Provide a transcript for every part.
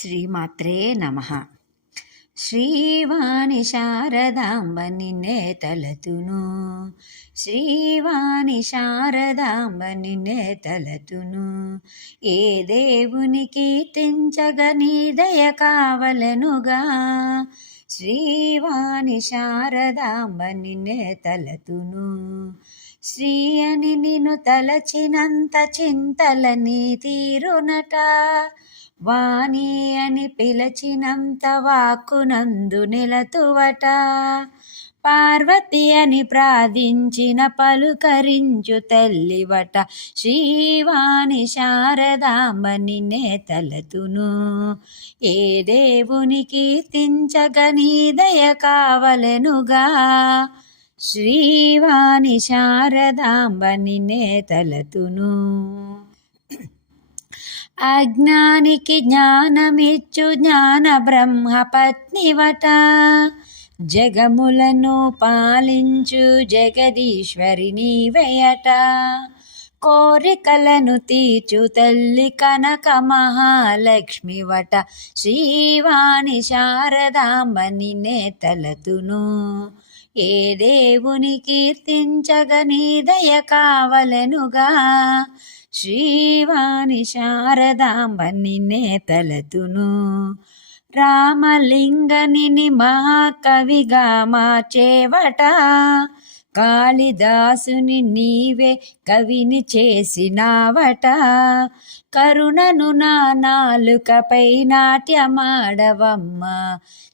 శ్రీమాత్రే నమ. శ్రీవాణి శారదాంబ నిన్నే తలతును శ్రీవాణి శారదాంబ నిన్నే తలతును ఏ దేవుని కీర్తించగ నీ దయ కావలనుగా. శ్రీవాణి శారదాంబ నిన్నే తలతును శ్రీ అని నిన్ను తలచినంత చింతలని తీరునట. వాణి అని పిలచినంత వాక్కునందు నిలతువట. పార్వతి అని ప్రార్థించిన పలుకరించు తల్లివట. శ్రీవాణి శారదామని నేతలతును. ఏ దేవుని కీర్తించగ దయ కావలెనుగా? శ్రీవాణి శారదాంబని నేతలతును. అజ్ఞానికి జ్ఞానమిచ్చు జ్ఞాన బ్రహ్మ పత్నివట. జగములను పాలించు జగదీశ్వరి నీవెయట. కోరికలను తీర్చు తల్లి కనక మహాలక్ష్మివట. శ్రీవాణి శారదాంబని నేతలతును ఏ దేవుని కీర్తించగ నీ దయ కావలెనుగా? శ్రీవాణి శారదాంబ నిన్నే తలతును రామలింగనిని మహాకవిగా మార్చేవట. కాళిదాసుని నీవే కవిని చేసినావట. కరుణను నా నాలుకపై నాట్యమాడవమ్మ.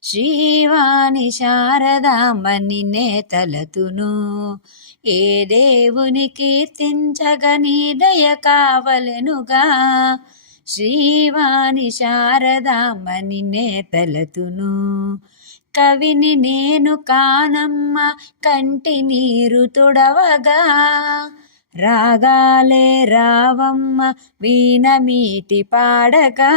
శ్రీవాణి శారదాంబ నిన్నే తలతును ఏ దేవుని కీర్తించగ నీ దయ కావలెనుగా. శ్రీవాణి శారదాంబ నిన్నే తలతును కవిని నేను కానమ్మ కంటి నీరు తుడవగా. రాగాలే రావమ్మ వీణమీటి పాడగా.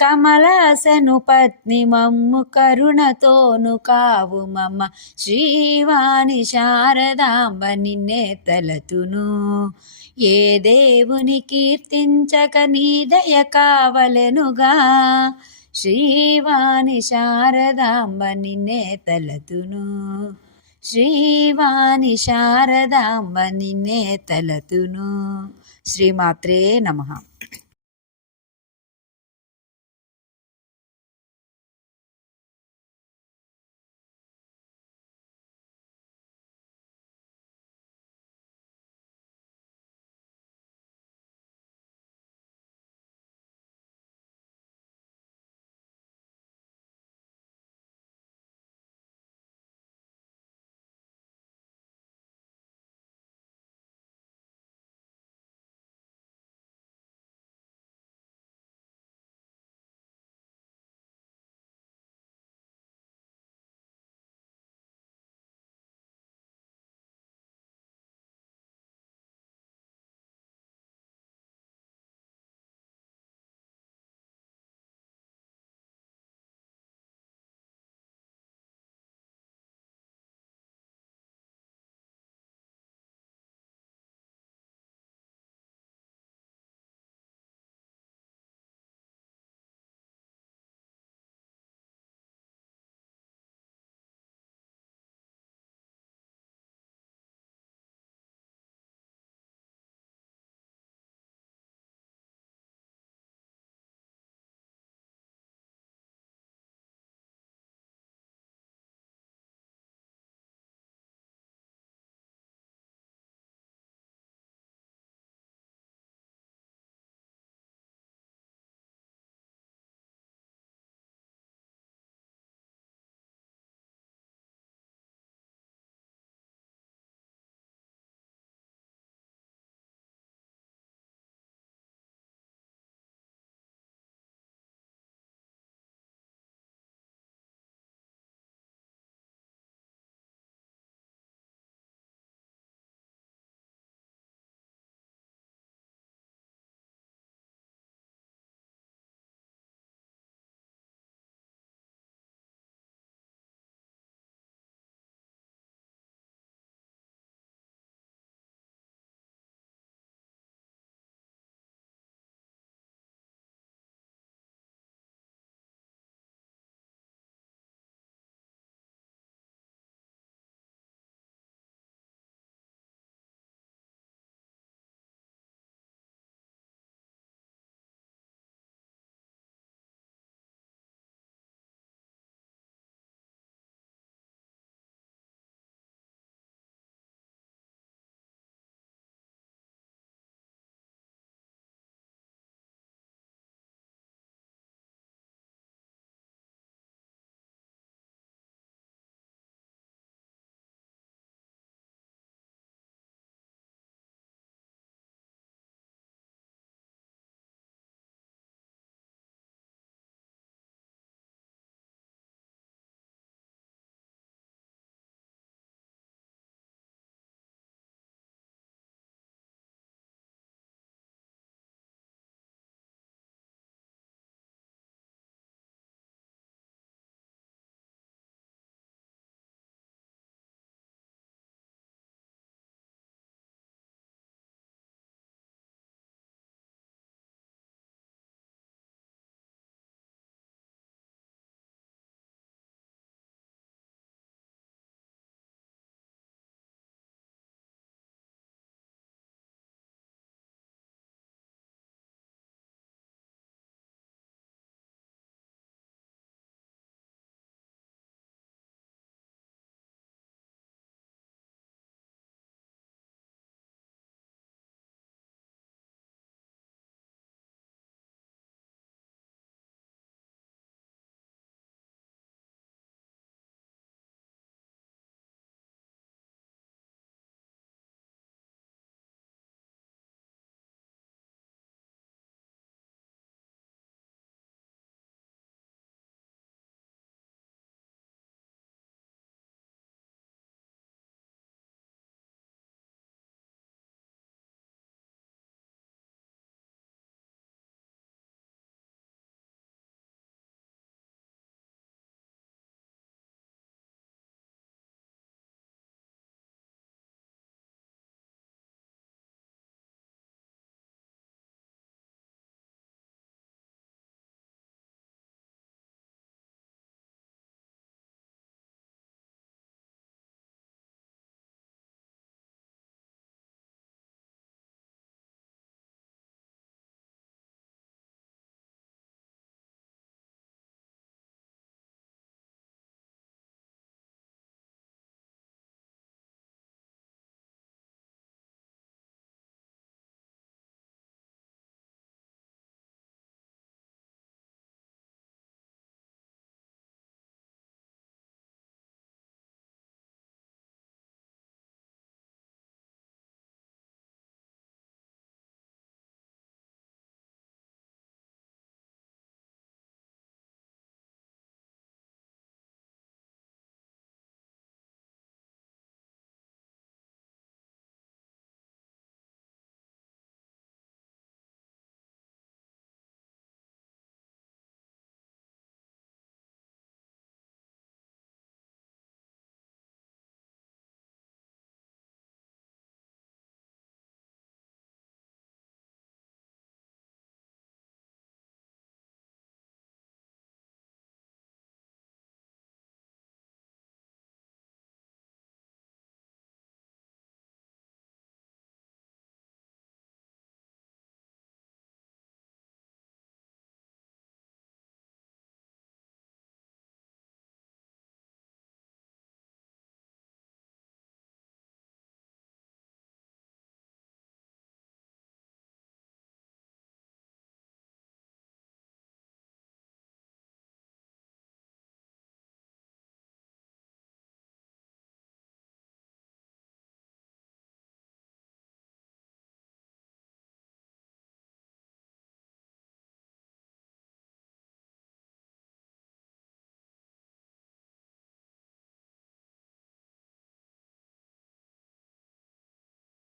కమలాసను పత్ని మమ్ము కరుణతోను కావు మమ్మ. శ్రీవాణి శారదాంబ నిన్నే తలతును. ఏ దేవుని కీర్తించక నీ దయ కావలెనుగా. శ్రీవాణి శారదాంబ నిన్నే తలతును శ్రీవాణి శారదాంబ నిన్నే తలతును శ్రీమాత్రే నమః.